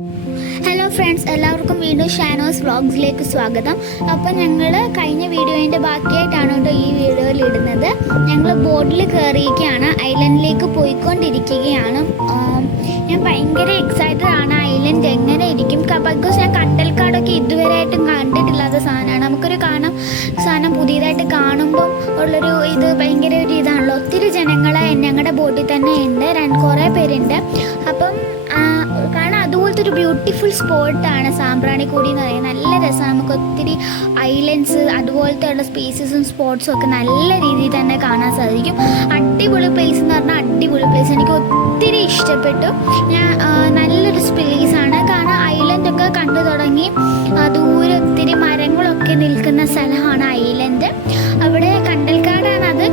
Hello friends, എല്ലാവർക്കും വീണ്ടും ഷാനോസ് വ്ളോഗ്സിലേക്ക് സ്വാഗതം. അപ്പോൾ ഞങ്ങൾ കഴിഞ്ഞ വീഡിയോൻ്റെ ബാക്കിയായിട്ടാണ് കേട്ടോ ഈ വീഡിയോയിൽ ഇടുന്നത്. ഞങ്ങൾ ബോട്ടിൽ കയറിയിരിക്കുകയാണ്, ഐലൻഡിലേക്ക് പോയിക്കൊണ്ടിരിക്കുകയാണ്. ഞാൻ ഭയങ്കര എക്സൈറ്റഡ് ആണ്. ഐലൻഡ് എങ്ങനെ ഇരിക്കും, ബിക്കോസ് ഞാൻ കണ്ടൽക്കാടൊക്കെ ഇതുവരെയായിട്ടും കണ്ടിട്ടില്ലാത്ത സാധനമാണ്. നമുക്കൊരു സാധനം പുതിയതായിട്ട് കാണുമ്പോൾ ഉള്ളൊരു ഇത് ഭയങ്കര ഒരു ഇതാണല്ലോ. ഒത്തിരി ജനങ്ങൾ ഞങ്ങളുടെ ബോട്ടിൽ തന്നെ ഉണ്ട്, കുറേ പേരുണ്ട്. അപ്പം കാരണം അതുപോലത്തെ ഒരു ബ്യൂട്ടിഫുൾ സ്പോട്ടാണ് സാമ്പ്രാണിക്കൊടി എന്ന് പറയുന്നത്. നല്ല രസമാണ്. നമുക്ക് ഒത്തിരി ഐലൻഡ്സ് അതുപോലത്തെ ഉള്ള സ്പേസസും സ്പോട്ട്സും ഒക്കെ നല്ല രീതിയിൽ തന്നെ കാണാൻ സാധിക്കും. അടിപൊളി പ്ലേസ് എന്ന് പറഞ്ഞാൽ അടിപൊളി പ്ലേസ്. എനിക്ക് ഒത്തിരി ഇഷ്ടപ്പെട്ടു. നല്ലൊരു പ്ലേസാണ്. കാരണം ഐലൻഡൊക്കെ കണ്ടു തുടങ്ങി ദൂരെ ഒത്തിരി മരങ്ങളൊക്കെ നിൽക്കുന്ന സ്ഥലമാണ് ഐലൻഡ്. അവിടെ കണ്ടൽക്കാടാണത്.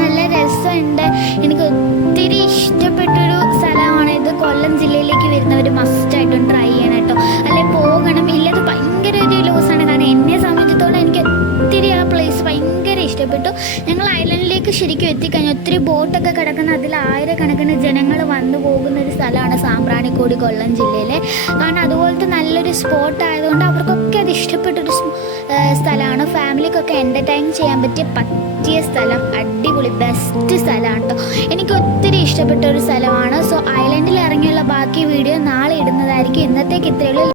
നല്ല രസമുണ്ട്. എനിക്ക് ഒത്തിരി ഇഷ്ടപ്പെട്ടൊരു സ്ഥലമാണ് ഇത്. കൊല്ലം ജില്ലയിലേക്ക് വരുന്നവർ മസ്റ്റായിട്ടും ട്രൈ ചെയ്യണം കേട്ടോ, അല്ലെ പോകണം. ഇല്ലത് ഭയങ്കര ഒരു ലോസാണ്. കാരണം എന്നെ സംബന്ധിച്ചിടത്തോളം എനിക്ക് ഒത്തിരി ആ പ്ലേസ് ഭയങ്കര ഇഷ്ടപ്പെട്ടു. ഞങ്ങൾ ഐലൻഡിലേക്ക് ശരിക്കും എത്തിക്കഴിഞ്ഞു. ഒത്തിരി ബോട്ടൊക്കെ കിടക്കുന്ന, അതിൽ ആയിരക്കണക്കിന് ജനങ്ങൾ വന്നു പോകുന്ന ഒരു സ്ഥലമാണ് സാമ്പ്രാണിക്കൊടി കൊല്ലം ജില്ലയിലെ. കാരണം അതുപോലത്തെ നല്ലൊരു സ്പോട്ട് ആയതുകൊണ്ട് അവർക്കൊക്കെ അത് ഇഷ്ടപ്പെട്ടൊരു സ്ഥലമാണ്. ഫാമിലിക്കൊക്കെ എൻ്റർടൈൻ ചെയ്യാൻ പറ്റിയ സ്ഥലം. അടിപൊളി ബെസ്റ്റ് സ്ഥലമാണ് കേട്ടോ. എനിക്ക് ഒത്തിരി ഇഷ്ടപ്പെട്ട ഒരു സ്ഥലമാണ്. സോ ഐലൻഡിൽ ഇറങ്ങിയുള്ള ബാക്കി വീഡിയോ നാളെ ഇടുന്നതായിരിക്കും. ഇന്നത്തേക്ക് ഇത്രയുള്ളൂ.